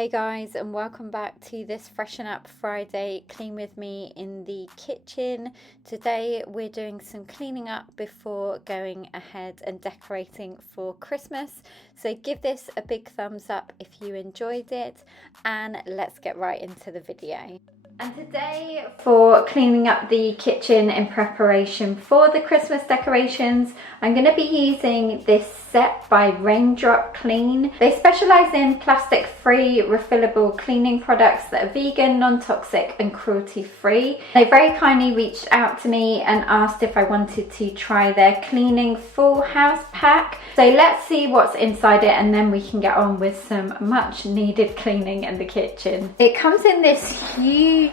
Hey guys, and welcome back to this Freshen Up Friday Clean with me in the kitchen. Today we're doing some cleaning up before going ahead and decorating for Christmas. So give this a big thumbs up if you enjoyed it, and let's get right into the video. And today, for cleaning up the kitchen in preparation for the Christmas decorations, I'm going to be using this set by Raindrop Clean. They specialise in plastic-free refillable cleaning products that are vegan, non-toxic and cruelty-free. They very kindly reached out to me and asked if I wanted to try their cleaning full house pack. So let's see what's inside it, and then we can get on with some much needed cleaning in the kitchen. It comes in this huge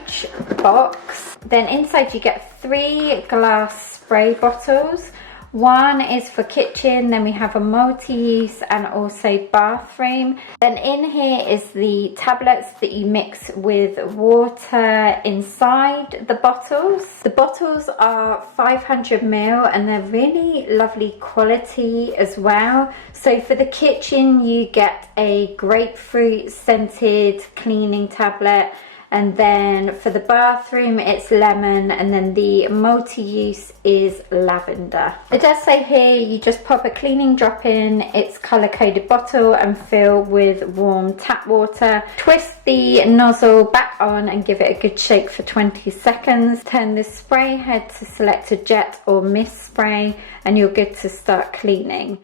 box. Then inside you get 3 glass spray bottles. One is for kitchen, then we have a multi-use and also bathroom. Then in here is the tablets that you mix with water inside the bottles. The bottles are 500 ml and they're really lovely quality as well. So for the kitchen you get a grapefruit scented cleaning tablet. And then for the bathroom it's lemon, and then the multi-use is lavender. It does say here you just pop a cleaning drop in its colour-coded bottle and fill with warm tap water. Twist the nozzle back on and give it a good shake for 20 seconds. Turn the spray head to select a jet or mist spray and you're good to start cleaning.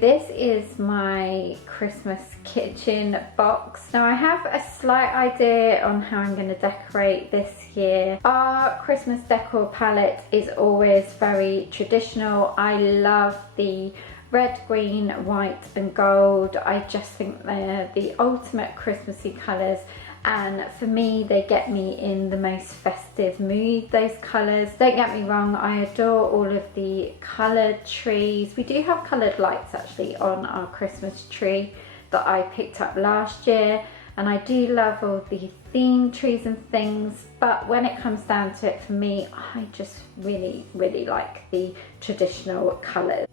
This is my Christmas kitchen box. Now I have a slight idea on how I'm going to decorate this year. Our Christmas decor palette is always very traditional. I love the red, green, white and gold. I just think they're the ultimate Christmassy colours. And for me, they get me in the most festive mood, those colours. Don't get me wrong, I adore all of the coloured trees. We do have coloured lights actually on our Christmas tree that I picked up last year. And I do love all the themed trees and things. But when it comes down to it, for me, I just really, really like the traditional colours.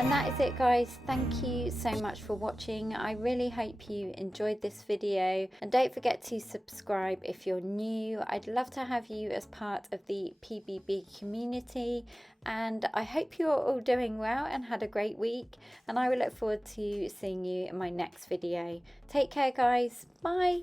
And that is it, guys. Thank you so much for watching. I really hope you enjoyed this video, and don't forget to subscribe if you're new. I'd love to have you as part of the PBB community, and I hope you're all doing well and had a great week, and I will look forward to seeing you in my next video. Take care, guys. Bye.